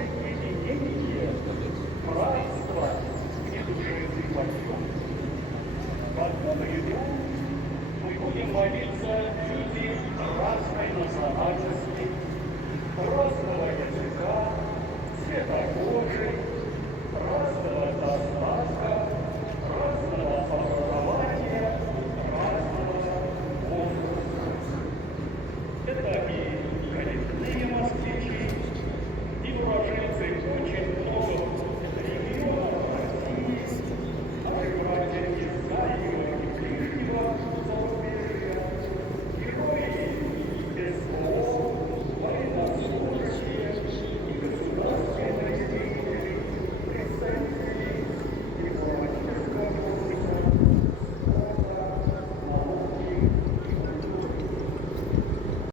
единение, братство и душевный подъем. Когда мы идем, мы будем молиться люди разной национальности, разного языка, цвета